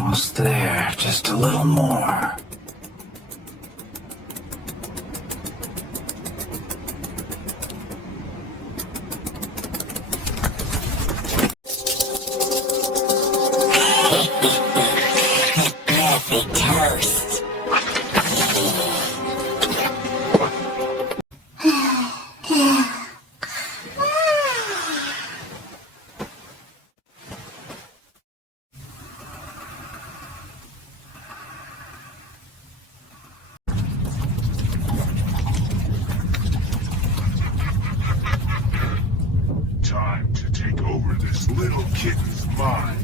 Almost there. Just a little more. Perfect toast. Time to take over this little kitten's mind.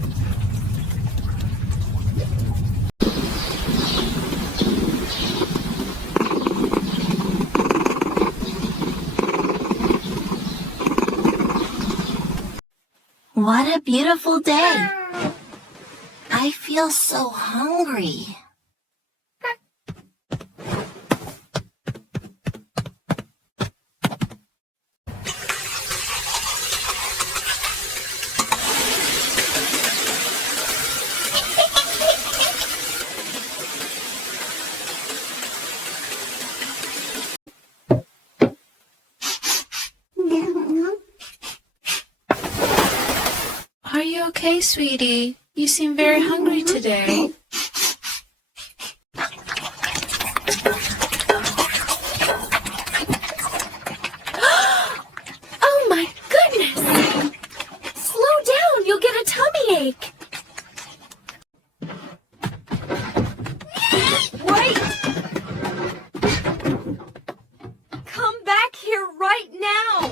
What a beautiful day. I feel so hungry. Are you okay, sweetie? You seem very hungry today. Oh my goodness! Slow down, you'll get a tummy ache. Wait! Come back here right now!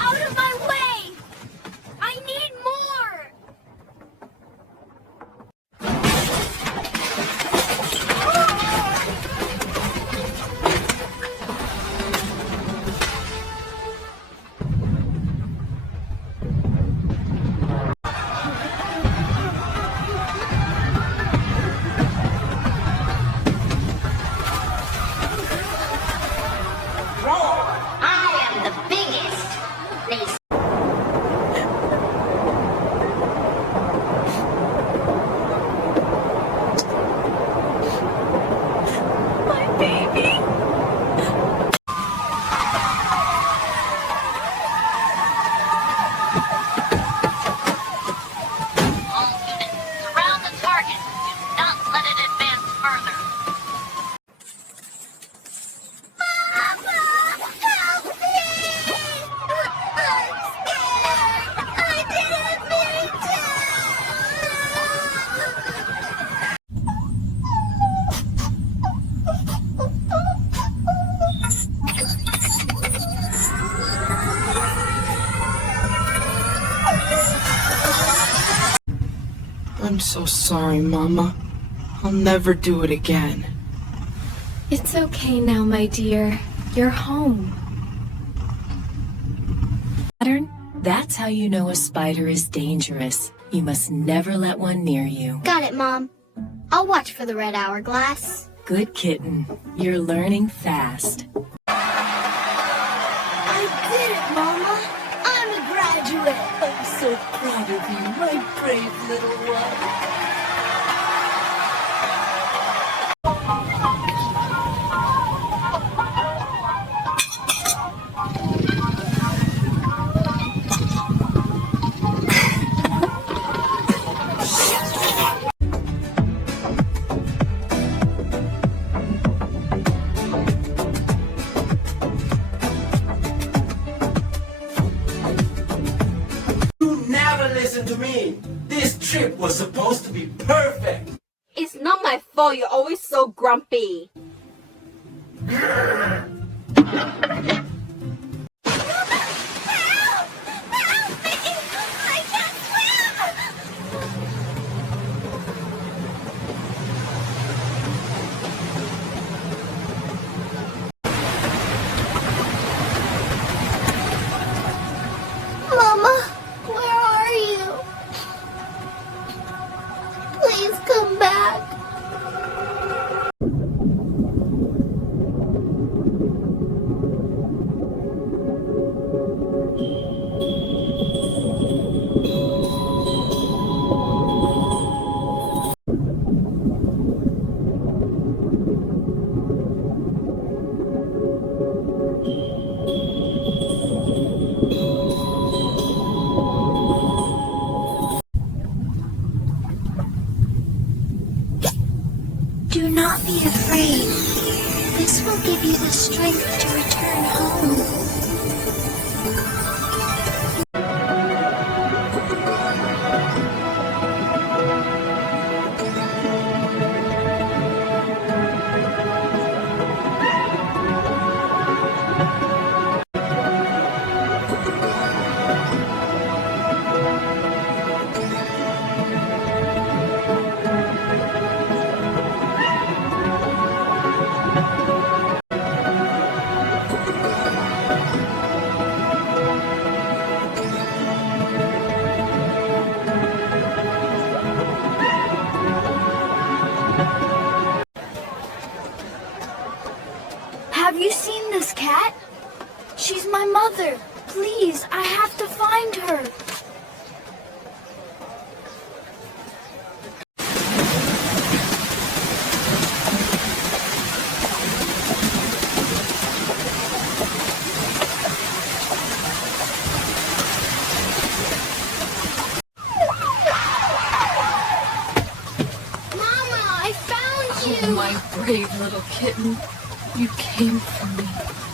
Out of my way! I need more! I am the biggest. They My baby! all units surround the target. Do not let it advance further. Mama, help me! I'm scared. I didn't mean I'm so sorry, Mama. I'll never do it again. It's okay now, my dear. You're home. Pattern? That's how you know a spider is dangerous. You must never let one near you. Got it, Mom. I'll watch for the red hourglass. Good kitten. You're learning fast. I did it, Mama. I'm a graduate. I'm so proud of you, my brave little one. You never listen to me. This trip was supposed to be perfect. It's not my fault you're always so grumpy. Help! Help me! Do not be afraid. This will give you the strength to return home. Have you seen this cat? She's my mother. Please, I have to find her. Mama, I found you. Oh, my brave little kitten. You came for me.